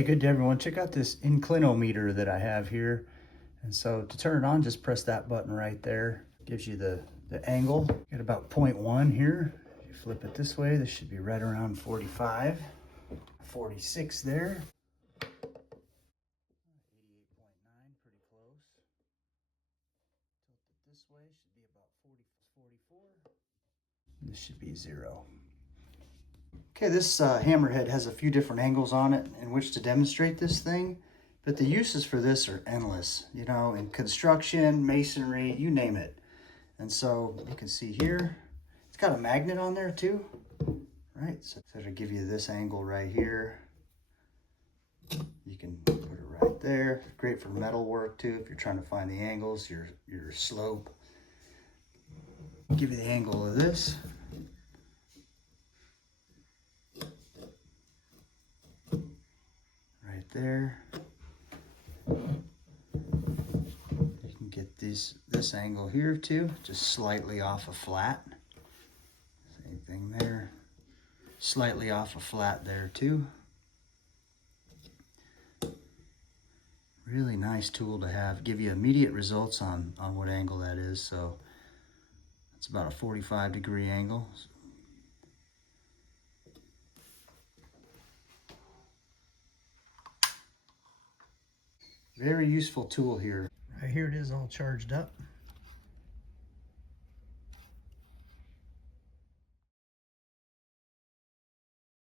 Hey, good day everyone. Check out this inclinometer that I have here. And so to turn it on, just press that button right there. Gives you the angle. Get about 0.1 here. If you flip it this way, this should be right around 45. 46 there. 88.9, pretty close. Tilt it this way, should be about 44. This should be 0. Okay, this hammerhead has a few different angles on it in which to demonstrate this thing, but the uses for this are endless, you know, in construction, masonry, you name it. And so you can see here, it's got a magnet on there too, right? So it'll give you this angle right here. You can put it right there. Great for metal work too, if you're trying to find the angles, your slope. Give you the angle of this. Right there. You can get this angle here too, just slightly off a flat. Same thing there. Slightly off a flat there too. Really nice tool to have. Give you immediate results on what angle that is. So it's about a 45-degree angle. Very useful tool here. Right here it is all charged up.